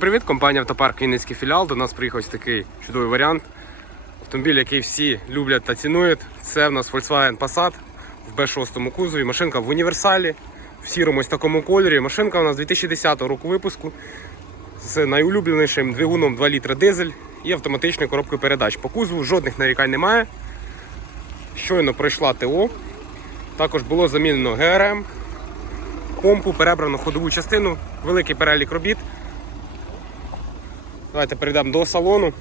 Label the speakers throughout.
Speaker 1: Привіт, компанія Автопарк Вінницький філіал. До нас приїхав ось такий чудовий варіант. Автомобіль, який всі люблять та цінують. Це в нас Volkswagen Passat в B6 кузові. Машинка в універсалі, в сірому ось такому кольорі. Машинка у нас 2010 року випуску з найулюбленішим двигуном 2 літра дизель і автоматичною коробкою передач. По кузову жодних нарікань немає. Щойно пройшла ТО. Також було замінено ГРМ, помпу, перебрано ходову частину, великий перелік робіт. Давайте перейдемо до салону.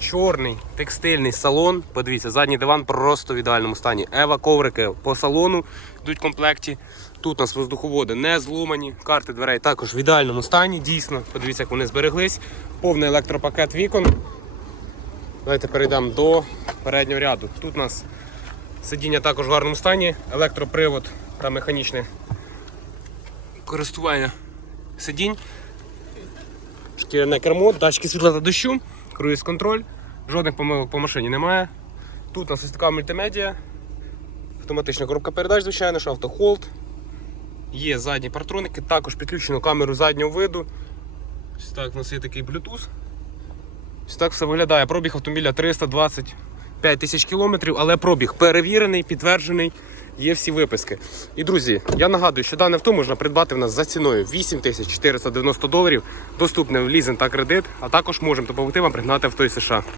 Speaker 1: Чорний текстильний салон. Подивіться, задній диван просто в ідеальному стані. Ева коврики по салону йдуть в комплекті. Тут у нас воздуховоди не зломані. Карти дверей також в ідеальному стані. Дійсно, подивіться, як вони збереглись. Повний електропакет вікон. Давайте перейдемо до переднього ряду. Тут у нас сидіння також в гарному стані, електропривод та механічне користування сидінь шкіряне кермо, датчики світла та дощу, круїз контроль, жодних помилок по машині немає. Тут у нас ось така мультимедіа, автоматична коробка передач, звичайно, ж, автохолд. Є задні партроники, також підключено камеру заднього виду. Ось так у нас є такий Bluetooth. Ось так все виглядає. Пробіг автомобіля 325 тисяч кілометрів, але пробіг перевірений, підтверджений. Є всі виписки. І друзі, я нагадую, що дане авто можна придбати в нас за ціною 8490 доларів, доступне в лізинг та кредит, а також можемо допомогти вам пригнати авто із США.